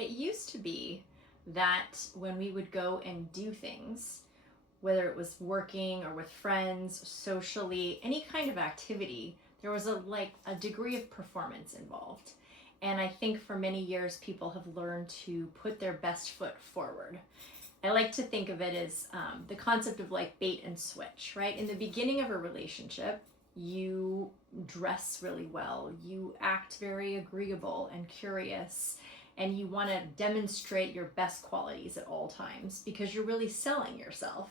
It used to be that when we would go and do things, whether it was working or with friends, socially, any kind of activity, there was a degree of performance involved. And I think for many years people have learned to put their best foot forward. I like to think of it as the concept of like bait and switch, right? In the beginning of a relationship, you dress really well, you act very agreeable and curious, and you want to demonstrate your best qualities at all times because you're really selling yourself.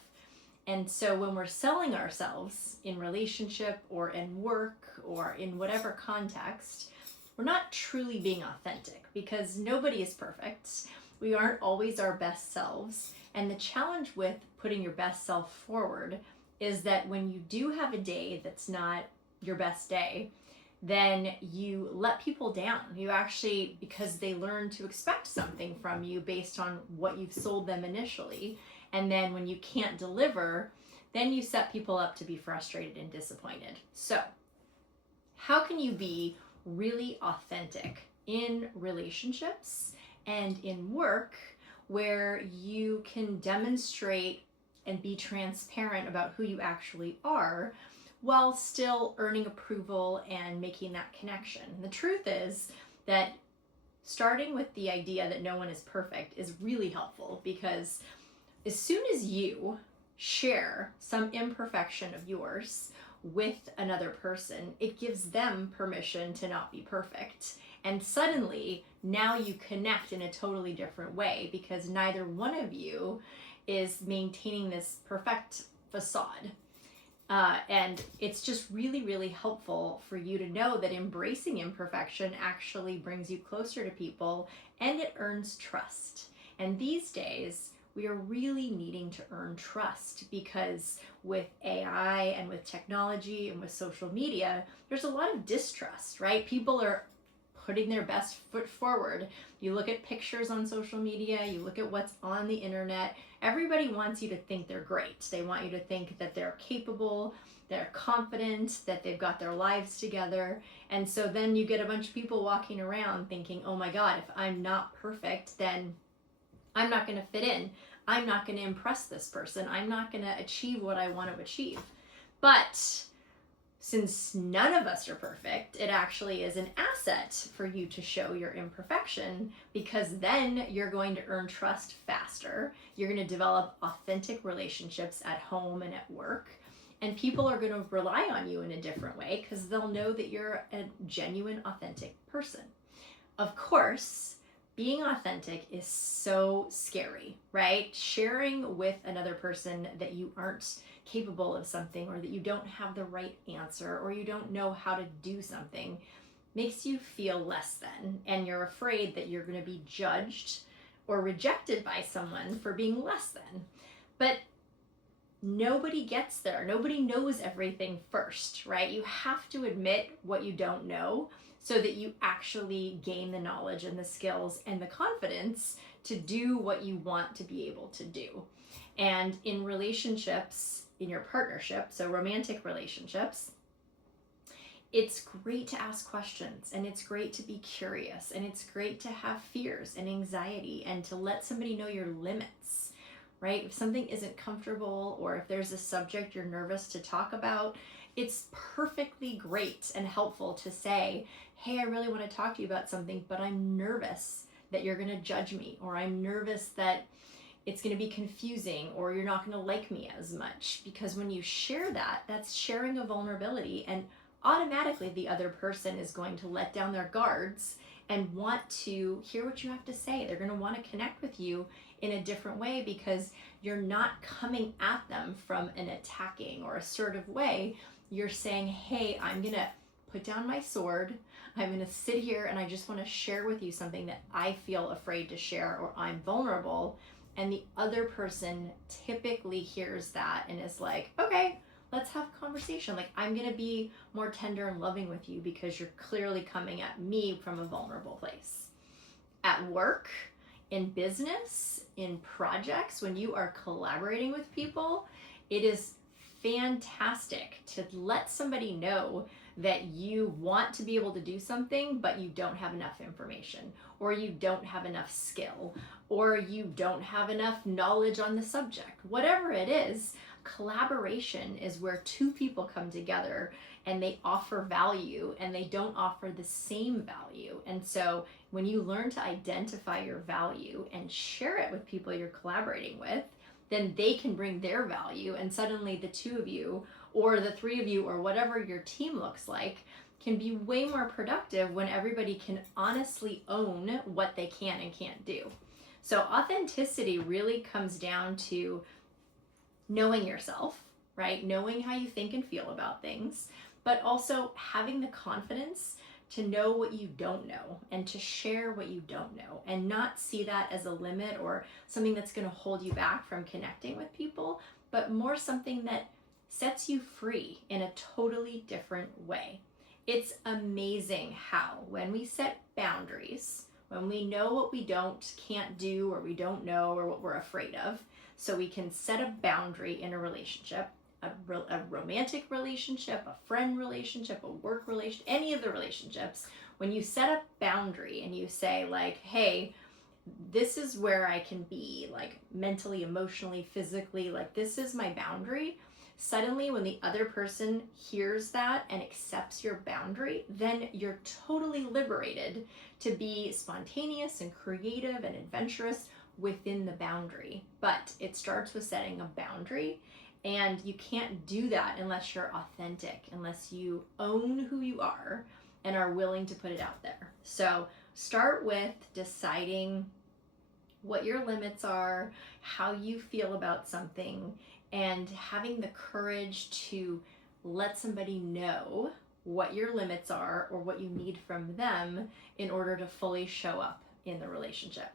And so when we're selling ourselves in relationship or in work or in whatever context, we're not truly being authentic because nobody is perfect. We aren't always our best selves. And the challenge with putting your best self forward is that when you do have a day that's not your best day, then you let people down. You actually, because they learn to expect something from you based on what you've sold them initially. And then when you can't deliver, then you set people up to be frustrated and disappointed. So, how can you be really authentic in relationships and in work where you can demonstrate and be transparent about who you actually are while still earning approval and making that connection? The truth is that starting with the idea that no one is perfect is really helpful, because as soon as you share some imperfection of yours with another person, it gives them permission to not be perfect. And suddenly, now you connect in a totally different way because neither one of you is maintaining this perfect facade. And it's just really, really helpful for you to know that embracing imperfection actually brings you closer to people and it earns trust. And these days, we are really needing to earn trust because with AI and with technology and with social media, there's a lot of distrust, right? People are putting their best foot forward. You look at pictures on social media, you look at what's on the internet, everybody wants you to think they're great. They want you to think that they're capable, they're confident, that they've got their lives together. And so then you get a bunch of people walking around thinking, oh my God, if I'm not perfect, then I'm not going to fit in. I'm not going to impress this person. I'm not going to achieve what I want to achieve. But since none of us are perfect, it actually is an asset for you to show your imperfection, because then you're going to earn trust faster. You're going to develop authentic relationships at home and at work. And people are going to rely on you in a different way because they'll know that you're a genuine, authentic person. Of course, being authentic is so scary, right? Sharing with another person that you aren't capable of something, or that you don't have the right answer, or you don't know how to do something, makes you feel less than. And you're afraid that you're going to be judged or rejected by someone for being less than. But nobody gets there. Nobody knows everything first, right? You have to admit what you don't know so that you actually gain the knowledge and the skills and the confidence to do what you want to be able to do. And in relationships, in your partnership, so romantic relationships, it's great to ask questions, and it's great to be curious, and it's great to have fears and anxiety and to let somebody know your limits, right? If something isn't comfortable, or if there's a subject you're nervous to talk about, it's perfectly great and helpful to say, hey, I really want to talk to you about something, but I'm nervous that you're going to judge me, or I'm nervous that it's going to be confusing, or you're not going to like me as much. Because when you share that, that's sharing a vulnerability, and automatically the other person is going to let down their guards and want to hear what you have to say. They're going to want to connect with you in a different way because you're not coming at them from an attacking or assertive way. You're saying, hey, I'm going to put down my sword. I'm going to sit here and I just want to share with you something that I feel afraid to share, or I'm vulnerable. And the other person typically hears that and is like, okay, let's have a conversation. Like, I'm going to be more tender and loving with you because you're clearly coming at me from a vulnerable place. At work, in business, in projects, when you are collaborating with people, it is fantastic to let somebody know that you want to be able to do something, but you don't have enough information, or you don't have enough skill, or you don't have enough knowledge on the subject. Whatever it is, collaboration is where two people come together and they offer value and they don't offer the same value. And so when you learn to identify your value and share it with people you're collaborating with, then they can bring their value, and suddenly the two of you or the three of you or whatever your team looks like can be way more productive when everybody can honestly own what they can and can't do. So authenticity really comes down to knowing yourself, right? Knowing how you think and feel about things, but also having the confidence to know what you don't know and to share what you don't know, and not see that as a limit or something that's going to hold you back from connecting with people, but more something that sets you free in a totally different way. It's amazing how when we set boundaries, when we know what we can't do, or we don't know, or what we're afraid of, so we can set a boundary in a relationship, a romantic relationship, a friend relationship, a work relationship, any of the relationships, when you set a boundary and you say like, hey, this is where I can be, like mentally, emotionally, physically, like this is my boundary. Suddenly when the other person hears that and accepts your boundary, then you're totally liberated to be spontaneous and creative and adventurous within the boundary. But it starts with setting a boundary, and you can't do that unless you're authentic, unless you own who you are and are willing to put it out there. So start with deciding what your limits are, how you feel about something, and having the courage to let somebody know what your limits are or what you need from them in order to fully show up in the relationship.